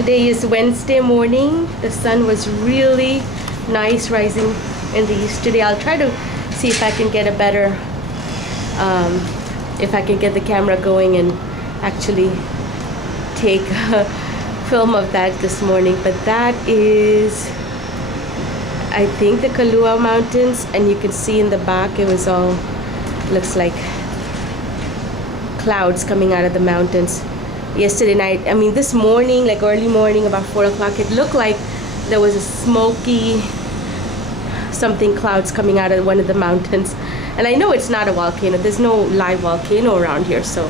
Today is Wednesday morning. The sun was really nice rising in the east today. I'll try to see if I can get a better, if I can get the camera going and actually take a film of that this morning. But that is, I think, the Koolau Mountains, and you can see in the back it was all, looks like clouds coming out of the mountains. Yesterday night, I mean this morning, like early morning, about 4 o'clock, it looked like there was a smoky something clouds coming out of one of the mountains. And I know it's not a volcano, there's no live volcano around here, so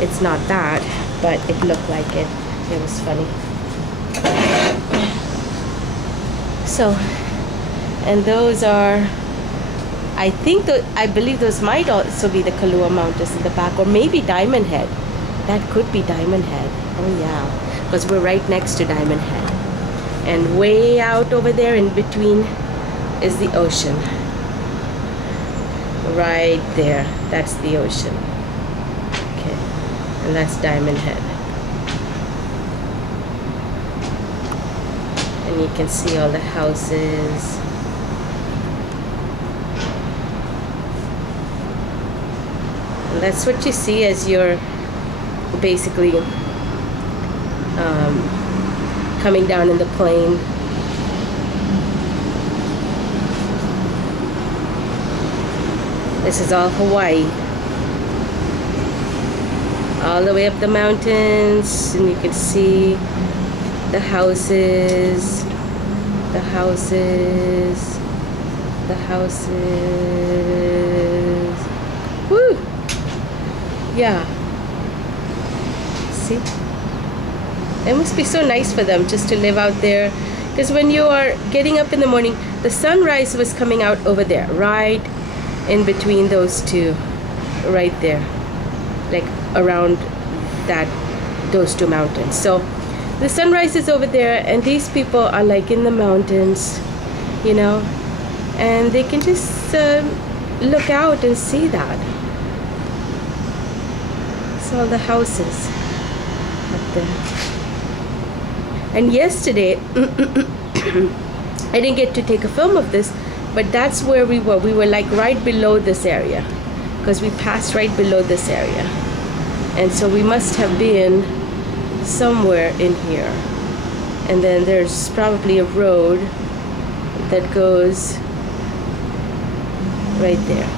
it's not that, but it looked like it. It was funny. So, and those are, I think that, I believe those might also be the Koolau Mountains in the back, or maybe Diamond Head. That could be Diamond Head. Oh yeah, because we're right next to Diamond Head. And way out over there in between is the ocean. Right there, that's the ocean. Okay, and that's Diamond Head. And you can see all the houses. And that's what you see as you're basically coming down in the plane. This is all Hawaii, all the way up the mountains, and you can see the houses, the houses, the houses. Woo! Yeah. See? It must be so nice for them just to live out there, because when you are getting up in the morning, the sunrise was coming out over there, right in between those two, right there, like around those two mountains. So the sunrise is over there, and these people are like in the mountains, you know, and they can just look out and see that. It's all the houses up there. And yesterday I didn't get to take a film of this, but that's where we were. We were like right below this area, because we passed right below this area. And so we must have been somewhere in here. And then there's probably a road that goes right there.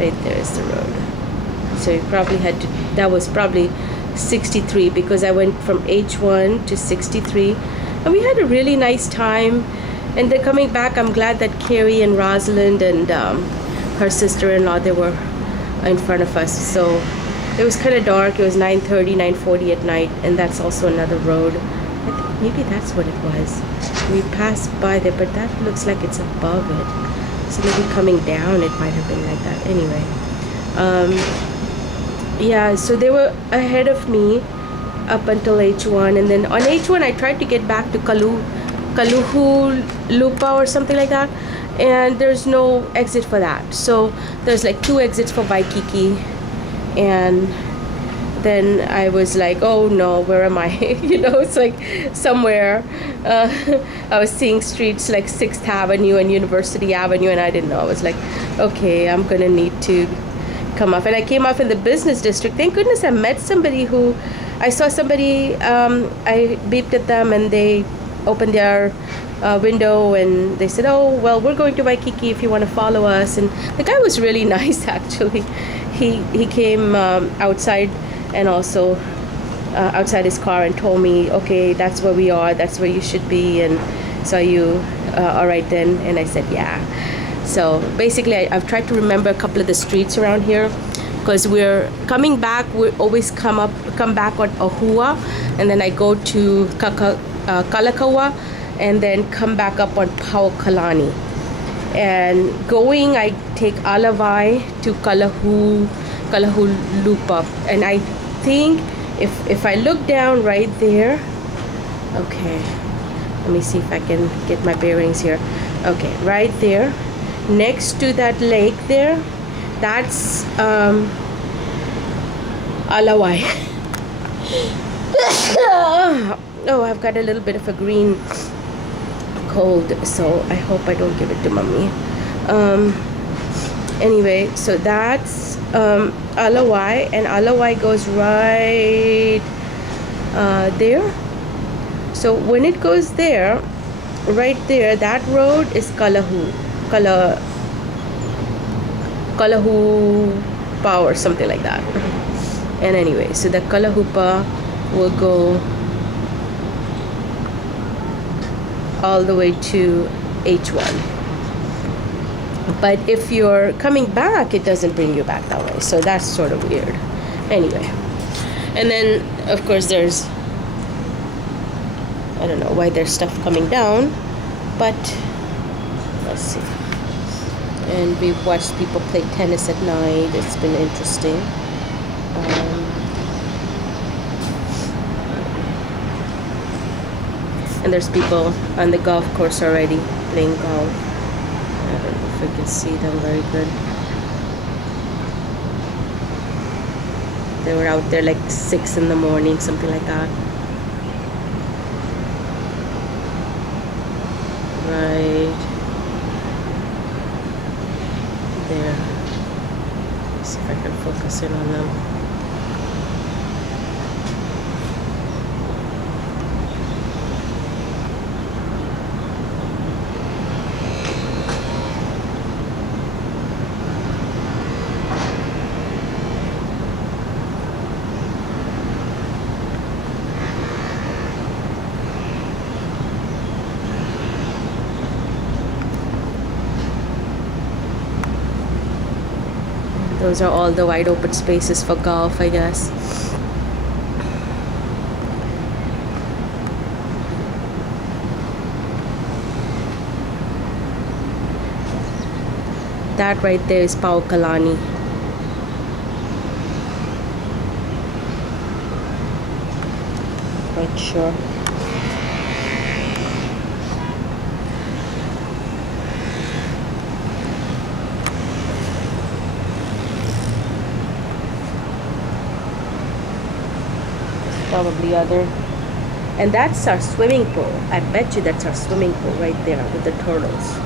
Right there is the road. So you probably had to, that was probably 63, because I went from H1 to 63. And we had a really nice time. And then coming back, I'm glad that Carrie and Rosalind and her sister-in-law, they were in front of us. So it was kind of dark. It was 9:30, 9:40 at night, and that's also another road. I think maybe that's what it was. We passed by there, but that looks like it's above it. So maybe coming down, it might have been like that. Anyway, yeah, so they were ahead of me up until H1, and then on H1, I tried to get back to Lupa or something like that, and there's no exit for that. So there's like 2 exits for Waikiki, and then I was like, oh no, where am I? You know, it's like somewhere. I was seeing streets like 6th Avenue and University Avenue, and I didn't know. I was like, okay, I'm gonna need to come off. And I came off in the business district. Thank goodness I met somebody who, I saw somebody, I beeped at them, and they opened their window, and they said, oh, well, we're going to Waikiki if you want to follow us. And the guy was really nice, actually. He came outside, and also outside his car, and told me, okay, that's where we are, that's where you should be, and so you all right then? And I said, yeah. So basically I've tried to remember a couple of the streets around here, because we're coming back, we always come back on Ahua, and then I go to Kalakaua, and then come back up on Paukalani. And going, I take Alawai to Kalahulupa. And I think if I look down right there, okay, let me see if I can get my bearings here. Okay, right there, next to that lake there, that's Alawai. Oh, I've got a little bit of a green cold, so I hope I don't give it to mommy. Anyway, so that's Alawai, and Alawai goes right there. So when it goes there, right there, that road is Kalahu or something like that. And anyway, so the Kalahupa will go all the way to H1. But if you're coming back, it doesn't bring you back that way. So that's sort of weird. Anyway. And then, of course, there's, I don't know why there's stuff coming down, but let's see. And we've watched people play tennis at night. It's been interesting. And there's people on the golf course already playing golf. I don't know if we can see them very good. They were out there like 6 in the morning, something like that. Right there. Let's see if I can focus in on them. Those are all the wide open spaces for golf, I guess. That right there is Paukalani. Quite sure. Probably other, and that's our swimming pool. I bet you that's our swimming pool right there with the turtles.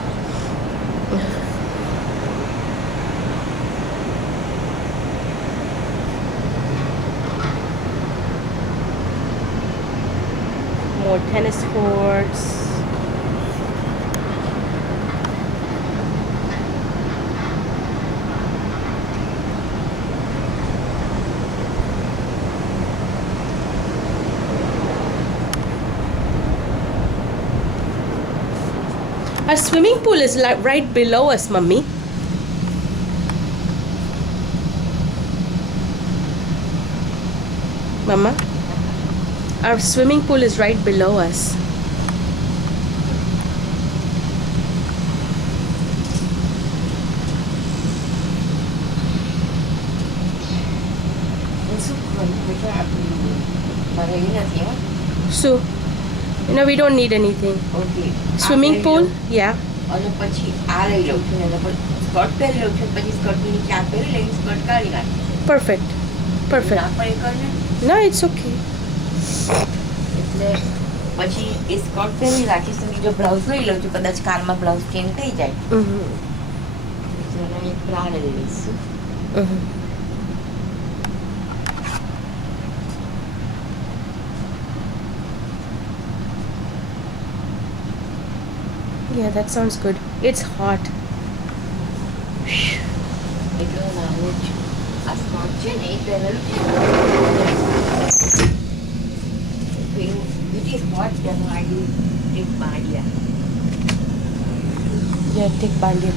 More tennis courts. Our swimming pool is like right below us, Mummy. Mama, our swimming pool is right below us. So, no, we don't need anything. Okay. Swimming pool? Yeah. Perfect. Perfect. No, it's okay. પછી એ skirt પહેરી રાખીશ તો બીજો blouse લઈ લઉં છું કદાચ કારમાં બ્લાઉઝ ચેન્જ થઈ જાય એક બ્રા લઈ લઈશું Yeah, that sounds good. It's hot. એટલો નાનો આ સ્કર્ટ છે ને એ પહેરેલું છે it is hot then I take Bandia. Yeah, take Bandia.